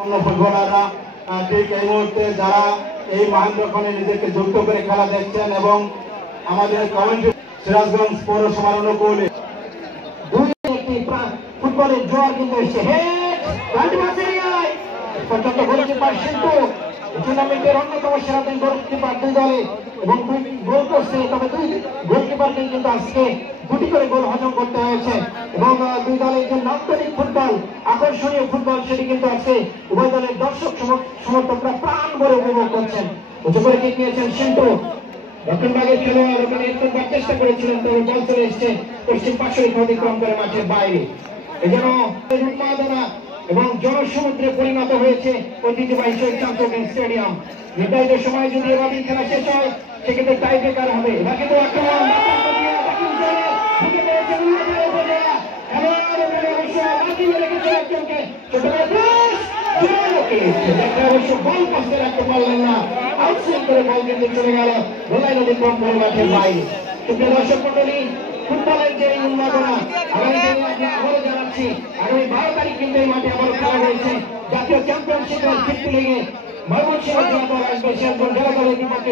ফুটবলাররা ঠিক এই মুহূর্তে যারা এই মহেন্দ্রক্ষণে নিজেকে যুক্ত করে খেলা দেখছেন এবং আমাদের কমেন্ট্রি সিরাজগঞ্জ পৌরসভার অনুকূলে ফুটবলের জোয়ার কিন্তু এসছে পর্যন্ত গোলকিপার সিন্ধু টুর্নামেন্টের অন্যতম সেরা দুই গোলকিপার দুই দলে এবং দুই গোল করছে, তবে দুই গোলকিপারকে কিন্তু আজকে দুটি করে গোল হজম করতে হয়েছে এবং দুই দলের যে নান্দনিক ফুটবল, আকর্ষণীয় ফুটবল, সেটি কিন্তু আজকে উভয় দলের দর্শক সমর্থকরা প্রাণ ভরে উপভোগ করছেন। উঁচু করে কিক নিয়েছেন সিন্ধু, দক্ষিণভাগের খেলোয়াড় ওখানে একটুবার চেষ্টা করেছিলেন, তবে বল চলে এসছে পশ্চিম পার্শ্বরিক অতিক্রম করে মাঠের বাইরে। এজন্য উন্মাদনা এবং জনসমুদ্রে পরিণত হয়েছে ঐতিহ্যবাহী শহীদ চাঁদপুর স্টেডিয়াম। নির্ধারিত সময় যদি এভাবেই খেলা শেষ হয় সেক্ষেত্রে টাই ব্রেকার হবে। এবার কিন্তু আক্রমণ অবশ্য বল পাশে রাখতে পারলেন না, আউটসাইড করে বল কিন্তু চলে গেল গোলায় অতিক্রম করে মাঠের বাইরে। সুপ্রিয় দর্শক মন্ডলী, ফুটবলের যে উন্মাদনা আগামী দিনে আবারও জানাচ্ছি, আগামী 12 তারিখ কিন্তু এই মাঠে আবারও খেলা হয়েছে জাতীয় চ্যাম্পিয়নশিপের ফিফটি লিগে ময়মনসিংহ জেলা দল আসবে সিরাজগঞ্জ জেলা দলের বিপক্ষে।